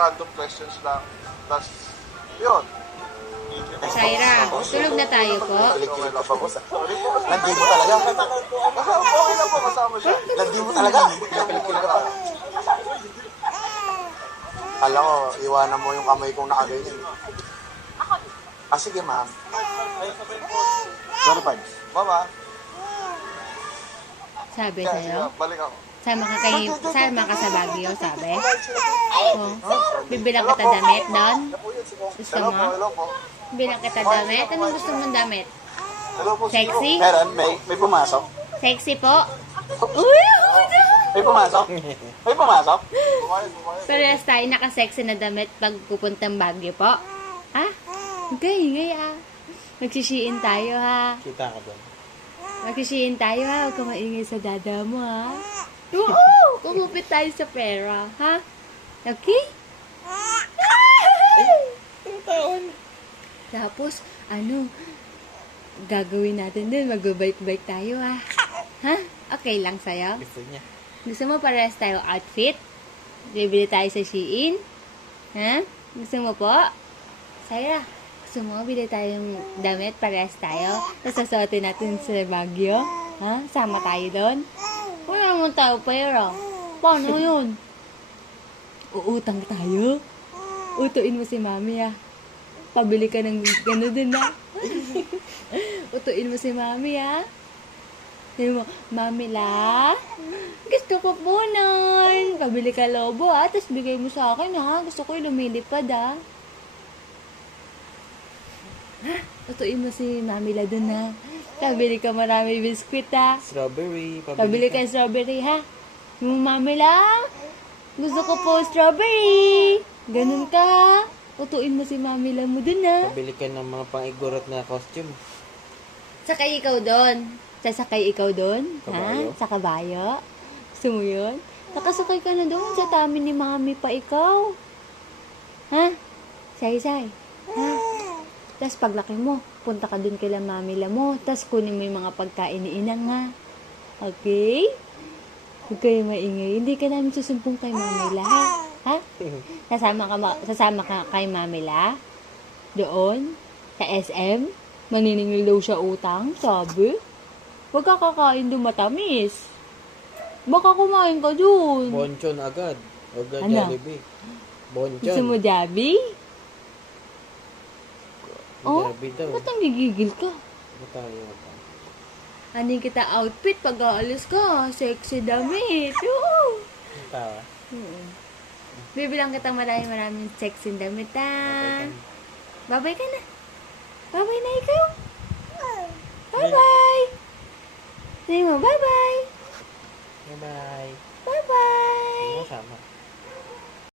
random questions lang. Tapos, yun. Shaira, tulog na tayo po. Okay lang po. Sorry po. Landi mo talaga. Okay lang po, kasama siya. Landi mo talaga. Pinapilikila ka. Alam ko, iwanan mo yung kamay kong nakaganyan. Sige, ma'am. Sorry, Pads. Mama, Sabi kaya sa'yo, sige, balik ako. sama ka sa Baguio, sabi. Oh, bibilang kita damit doon. Gusto Hello po, mo? hello po. Bilang kita damit. Anong gusto mong damit? Hello po, Sexy? Meron, may pumasok. Sexy po? Uy! May pumasok. May pumasok. Bumayad. Parehas tayo naka-sexy na damit pag pupuntang Baguio po. Ha? Ingay ah. Magsishiin tayo ha. Kita ka doon. Magsishiin tayo ha. Huwag ka maingay sa dada mo ha. Oo! Kumupit tayo sa pera. Ha? Okay? Tapos, gagawin natin din. Mag-bike-bike tayo ha. Ha? Okay lang sa'yo? Gusto niya. Gusto mo parehas tayo outfit? Bibili tayo sa Shein? Ha? Gusto mo po? Saya, gusto mo bili tayong damit parehas tayo? Tapos sasuotin natin sa Baguio? Ha? Sama tayo doon? Wala naman tayo pera. Paano yun? Uutang tayo? Utuin mo si mami ah. Pabili ka ng gano'n din ah. Utuin mo si mami ah. Sabi mo, Mami la, gusto ko po nun. Pabili ka lobo ah, tapos bigay mo sa akin ha. Gusto ko yung lumilipad ah. Utuin mo si Mami la dun ha. Pabili ka marami biskwit ha. Strawberry. Pabili ka strawberry ha. Yung Mami la, gusto ko po strawberry. Ganun ka ha. Utuin mo si Mami la mo dun ha. Pabili ka ng mga pang-igorot na costume. Sakay ikaw doon. Sasakay ikaw doon? Kabayo? Ha? Sa kabayo? Gusto mo yun? Nakasakay ka na doon. Sa tamin ni Mami pa ikaw. Ha? Say. Ha? Tapos paglaki mo, punta ka doon kila Mami la mo. Tapos kunin mo yung mga pagkain ni Inang ha. Okay? Huwag kayo maingay. Hindi ka namin susumpong kay Mami la ha? Ha? Sasama ka kay Mami la? Doon? Sa SM? Maniningil daw siya utang, sabi. Huwag ka kakain doon matamis. Baka kumain ka doon. Bonchon agad. Huwag Ano? Jollibee. Bonchon. Gusto mo Jabi? Oh, Jollibee daw. ba't ang gigigil ka? Ano tayo? Aning kita outfit pag aalis ka. Sexy damit. Oo. Tawa. Bibilang kita maraming sexy damit ha. Babay ka na. Babay na ikaw. Bye-bye. Sabi mo, bye-bye. Bye-bye. Bye-bye. Ano sama?